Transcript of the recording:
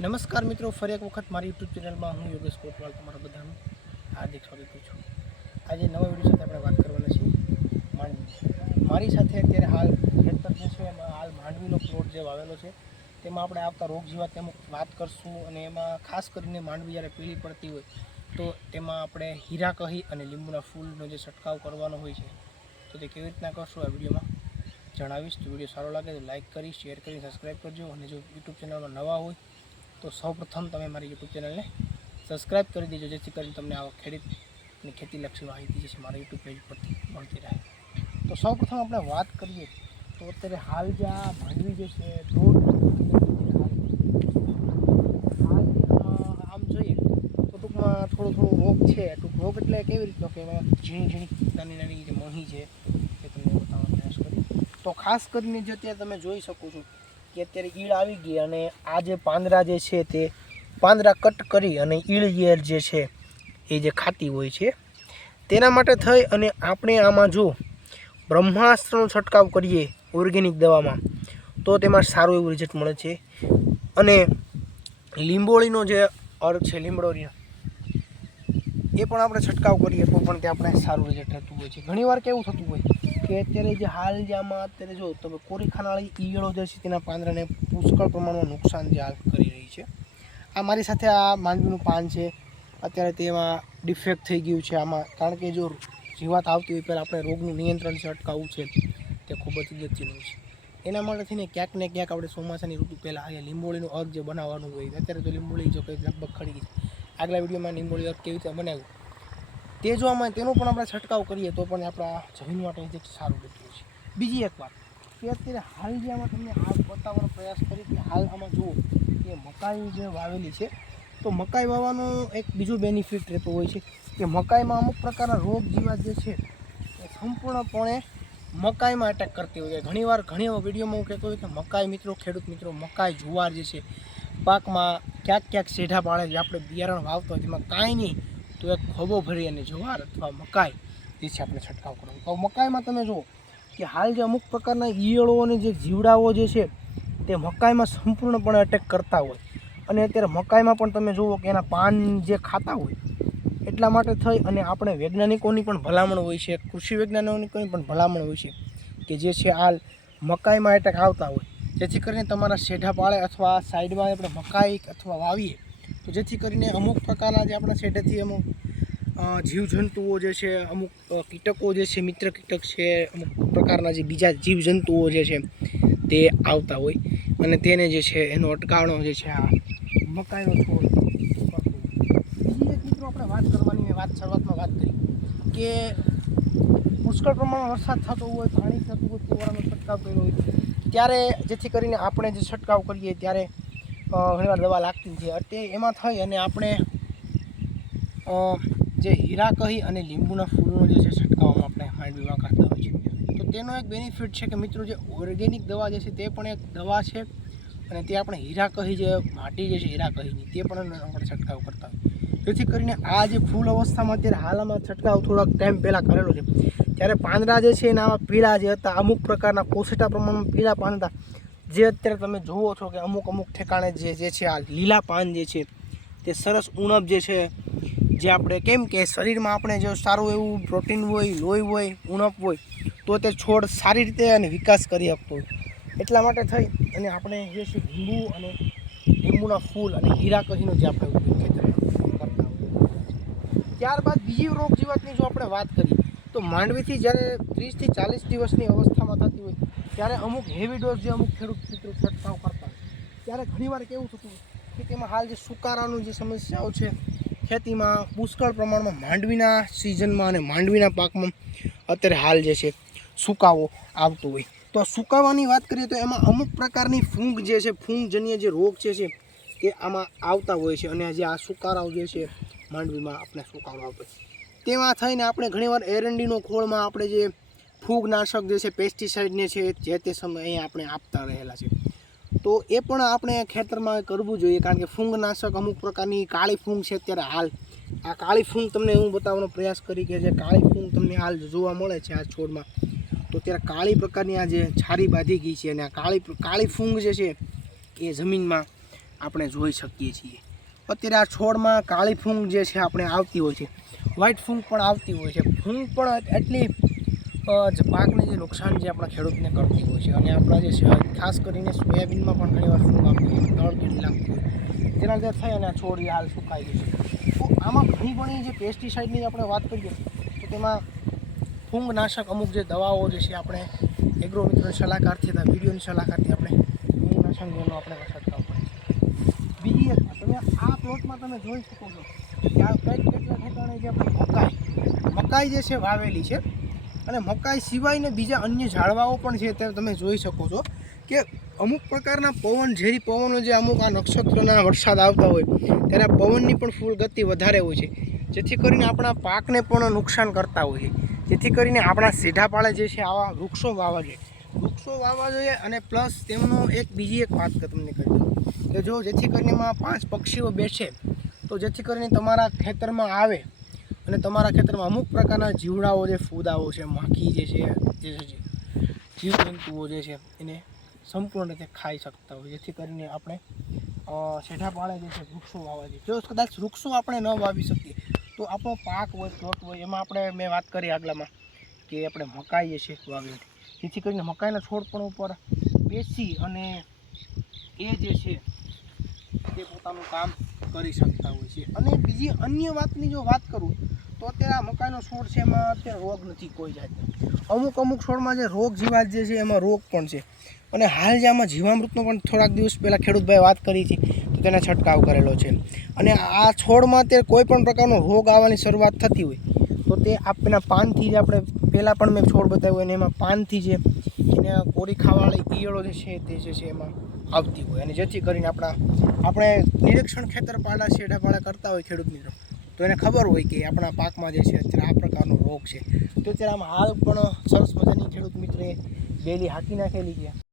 નમસ્કાર મિત્રો, ફરી એક વખત મારી યુટ્યુબ ચેનલમાં હું યોગેશ કોટવાલ તમારા બધાનું હાર્દિક સ્વાગત કરું છું. આજે નવા વીડિયો સાથે આપણે વાત કરવાના છીએ માંડવી મારી સાથે અત્યારે હાલ ખેતર જે છે, એમાં હાલ માંડવીનો પ્લોટ જે વાવેલો છે, તેમાં આપણે આવતા રોગ જીવાત અમુક વાત કરશું અને એમાં ખાસ કરીને માંડવી જ્યારે પીળી પડતી હોય, તો તેમાં આપણે હીરા કહી અને લીંબુના ફૂલનો જે છંટકાવ કરવાનો હોય છે, તો તે કેવી રીતના કરશું આ વિડીયોમાં જણાવીશ. તો વીડિયો સારો લાગે તો લાઇક કરી, શેર કરી સબસ્ક્રાઈબ કરજો. અને જો યુટ્યુબ ચેનલમાં નવા હોય તો સૌપ્રથમ તમે મારી યુટ્યુબ ચેનલને સબસ્ક્રાઈબ કરી દેજો, જેથી કરીને તમને આવા ખેડૂતની ખેતીલક્ષી માહિતી જે છે મારા યુટ્યુબ પેજ પરથી મળતી રહે. તો સૌપ્રથમ આપણે વાત કરીએ તો અત્યારે હાલ જે આ માંડવી જે છે આમ જોઈએ તો ટૂંકમાં થોડો થોડો રોગ છે. ટૂંક રોગ એટલે કેવી રીતનો કે ઝીણી ઝીણી નાની નાની જે મહી છે એ તમને બતાવવાનો પ્રયાસ કરી તો ખાસ કરીને જે અત્યારે તમે જોઈ શકો છો કે અત્યારે ઈળ આવી ગઈ અને આ જે પાંદરા જે છે તે પાંદરા કટ કરી અને ઈળ યેર જે છે એ જે ખાતી હોય છે, તેના માટે થઈ અને આપણે આમાં જો બ્રહ્માસ્ત્રનો છંટકાવ કરીએ ઓર્ગેનિક દવામાં, તો તેમાં સારું એવું રિઝલ્ટ મળે છે. અને લીંબોળીનો જે અર્થ છે લીમડોરીનો એ પણ આપણે છંટકાવ કરીએ તો પણ તે આપણે સારું રિઝલ્ટ થતું હોય છે. ઘણીવાર કેવું થતું હોય કે અત્યારે જે હાલ જે આમાં અત્યારે જો તમે કોરીખાનાવાળી ઈયળો જે છે તેના પાંદડાને પુષ્કળ પ્રમાણમાં નુકસાન જે હાલ કરી રહી છે. આ મારી સાથે આ માંડવીનું પાન છે. અત્યારે તેમાં ડિફેક્ટ થઈ ગયું છે આમાં. કારણ કે જો જીવાત આવતી હોય પહેલાં આપણે રોગનું નિયંત્રણ છે, અટકાવવું છે તે ખૂબ જ અગત્યનું છે. એના માટે થઈને ક્યાંક ને ક્યાંક આપણે ચોમાસાની ઋતુ પહેલાં અહીંયા લીંબોળીનું અર્ગ જે બનાવવાનું હોય, અત્યારે તો લીંબોળી જો કંઈ લગભગ ખડી ગઈ આગલા વિડીયોમાં લીંબોળી કેવી રીતે બનાવ્યું? તે જોવા આમાં તેનો પણ આપણે છંટકાવ કરીએ તો પણ આપણા જમીન માટે જે સારું રહેતું છે. બીજી એક વાત, કે અત્યારે હાલ જે આમાં તમને હાલ બતાવવાનો પ્રયાસ કરી કે હાલ આમાં જુઓ, કે મકાઈ જે વાવેલી છે, તો મકાઈ વાવવાનો એક બીજો બેનિફિટ રહેતો હોય છે, કે મકાઈમાં અમુક પ્રકારના રોગ જીવા જે છે, એ સંપૂર્ણપણે મકાઈમાં એટેક કરતી હોય છે. ઘણીવાર ઘણી વિડીયોમાં હું કહેતો હોય કે મકાઈ મિત્રો, ખેડૂત મિત્રો, મકાઈ જુવાર જે છે પાકમાં ક્યાંક ક્યાંક સેઢા પાડે જે આપણે બિયારણ વાવતો હોય તેમાં કાંઈ નહીં, તો એક ખોબો ભરી અને જુવાર અથવા મકાઈ જે છે આપણે છંટકાવ કરવો તો મકાઈમાં તમે જુઓ કે હાલ જે અમુક પ્રકારના ઈયળો અને જે જીવડાઓ જે છે, તે મકાઈમાં સંપૂર્ણપણે અટેક કરતા હોય. અને અત્યારે મકાઈમાં પણ તમે જુઓ કે એના પાન જે ખાતા હોય, એટલા માટે થઈ અને આપણે વૈજ્ઞાનિકોની પણ ભલામણ હોય છે, કૃષિ વૈજ્ઞાનિકોની પણ ભલામણ હોય છે કે જે છે હાલ મકાઈમાં એટેક આવતા હોય. જેથી કરીને તમારા શેઢા પાળે અથવા સાઈડમાં આપણે મકાઈ અથવા વાવીએ, તો જેથી કરીને અમુક પ્રકારના જે આપણા શેઢેથી અમુક જીવજંતુઓ જે છે, અમુક કીટકો જે છે, મિત્ર કીટક છે, અમુક પ્રકારના જે બીજા જીવજંતુઓ જે છે, તે આવતા હોય અને તેને જે છે, એનો અટકાવણો જે છે, આ મકાઈનો છોડ. બીજી એક મિત્રો આપણે વાત કરવાની વાત શરૂઆતમાં વાત કરી કે પુષ્કળ પ્રમાણમાં વરસાદ થતો હોય, પાણી થતું હોય, ફુવારાનો છંટકાવ કર્યો હોય ત્યારે જેથી કરીને આપણે જે છંટકાવ કરીએ ત્યારે ઘણીવાર દવા લાગતી નથી. અત્યારે એમાં થઈ અને આપણે જે હીરા કહી અને લીંબુના ફૂલનો જે છે છંટકાવમાં આપણે માંડવીમાં કરતા હોય છે. તો તેનો એક બેનિફિટ છે કે મિત્રો જે ઓર્ગેનિક દવા જે છે તે પણ એક દવા છે અને તે આપણે હીરા કહી જે, માટી જે છે હીરા કહીની, તે પણ આપણે છંટકાવ કરતા હોય. જેથી કરીને આ જે ફૂલ અવસ્થામાં અત્યારે હાલમાં છંટકાવ થોડાક ટાઈમ પહેલાં કરેલો છે. ત્યારે પાંદડા જે છે એના પીળા જે હતા, અમુક પ્રકારના કોસેટા પ્રમાણમાં પીળા પાંદડા, જે અત્યારે તમે જુઓ છો કે અમુક અમુક ઠેકાણે જે જે છે આ લીલા પાન જે છે, તે સરસ ઉણપ જે છે, જે આપણે કેમ કે શરીરમાં આપણે જો સારું એવું પ્રોટીન હોય, લોહી હોય, ઉણપ હોય, તો તે છોડ સારી રીતે અને વિકાસ કરી શકતો હોય. એટલા માટે થઈ અને આપણે જે છે લીંબુ અને લીંબુના ફૂલ અને હીરા કહીનો જે આપણે ઉપયોગ હોઈએ ત્યારબાદ બીજી રોગ જીવાતની જો આપણે વાત કરીએ, તો માંડવીથી જ્યારે ત્રીસથી ચાલીસ દિવસની અવસ્થામાં થતી હોય, ત્યારે અમુક હેવી ડોઝ જે અમુક ખેડૂત મિત્રો છંટકાવ કરતા હોય. ત્યારે ઘણીવાર કેવું થતું હોય કે તેમાં હાલ જે સુકારાનું જે સમસ્યાઓ છે, ખેતીમાં પુષ્કળ પ્રમાણમાં માંડવીના સિઝનમાં અને માંડવીના પાકમાં અત્યારે હાલ જે છે, સુકાવો આવતો હોય. તો સુકાવાની વાત કરીએ તો એમાં અમુક પ્રકારની ફૂંગ જે છે ફૂંગજન્ય જે રોગ છે, તે આમાં આવતા હોય છે. અને જે આ સુકારાઓ જે છે માંડવીમાં આપણે સુકારો આપે તેમાં થઈને આપણે ઘણીવાર એરંડીનો ખોળમાં આપણે જે ફૂગનાશક જે છે પેસ્ટિસાઇડને છે, જે તે સમયે આપણે આપતા રહેલા છે. તો એ પણ આપણે ખેતરમાં કરવું જોઈએ, કારણ કે ફૂંગનાશક અમુક પ્રકારની કાળી ફૂંગ છે અત્યારે હાલ. આ કાળી ફૂંગ તમને હું બતાવવાનો પ્રયાસ કરી કે જે કાળી ફૂંગ તમને હાલ જોવા મળે છે આ છોડમાં, તો ત્યારે કાળી પ્રકારની આ જે છારી બાંધી ગઈ છે અને આ કાળી કાળી ફૂંગ જે છે, એ જમીનમાં આપણે જોઈ શકીએ છીએ. અત્યારે આ છોડમાં કાળી ફૂંગ જે છે આપણે આવતી હોય છે વ્હાઇટ ફૂંગ પણ આવતી હોય છે. ફૂંગ પણ એટલી જ પાકને જે નુકસાન જે આપણા ખેડૂતને કરતી હોય છે. અને આપણા જે છે ખાસ કરીને સોયાબીનમાં પણ ઘણી વાર ફૂંગ આવતી હોય દળ કીડી લાગતી હોય તેના લીધે થાય અને આ છોડ એ હાલ સુકાઈ જશે તો આમાં ઘણી ઘણી જે પેસ્ટિસાઇડની આપણે વાત કરીએ, તો તેમાં ફૂંગનાશક અમુક જે દવાઓ જે છે આપણે એગ્રો મિત્રોની સલાહકારથી હતા વિડીયોની સલાહકારથી આપણે આપણે છંટકાવ કરીએ છીએ બીજી તમે આ પ્લોટમાં તમે જોઈ શકો છો કે કંઈક કેટલા જે આપણે મકાઈ મકાઈ જે છે વાવેલી છે અને મકાઈ સિવાયને બીજા અન્ય ઝાડવાઓ પણ છે તે તમે જોઈ શકો છો કે અમુક પ્રકારના પવન, ઝેરી પવનો જે અમુક આ નક્ષત્રોના વરસાદ આવતા હોય ત્યારે પવનની પણ ફૂલ ગતિ વધારે હોય છે. જેથી કરીને આપણા પાકને પણ નુકસાન કરતા હોય છે. જેથી કરીને આપણા સીધા પાળે જે છે આવા વૃક્ષો વાવા જોઈએ. વૃક્ષો વાવવા જોઈએ અને પ્લસ તેમનો એક બીજી એક વાત તમને કહી દઉં. કે જો જેથી કરીને એમાં પાંચ પક્ષીઓ બેસે, તો જેથી કરીને તમારા ખેતરમાં આવે અને તમારા ખેતરમાં અમુક પ્રકારના જીવડાઓ જે ફૂદાઓ છે, માખી જે છે, જે જીવજંતુઓ જે છે, એને સંપૂર્ણ રીતે ખાઈ શકતા હોય. જેથી કરીને આપણે શેઠા પાળે જે છે વૃક્ષો વાવવા જોઈએ. જો કદાચ વૃક્ષો આપણે ન વાવી શકીએ, તો આપણો પાક હોય, પ્લોટ હોય, એમાં આપણે મેં વાત કરી આગલામાં કે આપણે મકાઈએ છીએ વાવી જેથી કરીને મકાઈના છોડ પણ ઉપર બેસી અને એ જે છે તે પોતાનું કામ કરી શકતા હોય છે. અને બીજી અન્ય વાતની જો વાત કરું, તો અત્યારે આ મકાઈનો છોડ છે, એમાં અત્યારે રોગ નથી કોઈ જાતનો. અમુક અમુક છોડમાં જે રોગ જીવાત જે છે, એમાં રોગ પણ છે. અને હાલ જે આમાં જીવામૃતનો પણ થોડાક દિવસ પહેલાં ખેડૂતભાઈ વાત કરી હતી, તો તેને છંટકાવ કરેલો છે. અને આ છોડમાં અત્યારે કોઈ પણ પ્રકારનો રોગ આવવાની શરૂઆત થતી હોય તો તે આપણા પાનથી જે આપણે પહેલાં પણ મેં છોડ બતાવ્યો અને એમાં પાનથી જે એને કોરી ખાવાળી ઈયળો જે છે તે જે છે એમાં આવતી હોય અને જેથી કરીને આપણા આપણે નિરીક્ષણ ખેતર પાડા શેઢા પાડા કરતા હોય ખેડૂત મિત્રો તો એને ખબર હોય કે આપણા પાકમાં જે છે અત્યારે આ પ્રકારનો રોગ છે. તો અત્યારે આમ હાલ પણ સરસ મજાની ખેડૂત મિત્રે બેલી હાકી નાખેલી છે.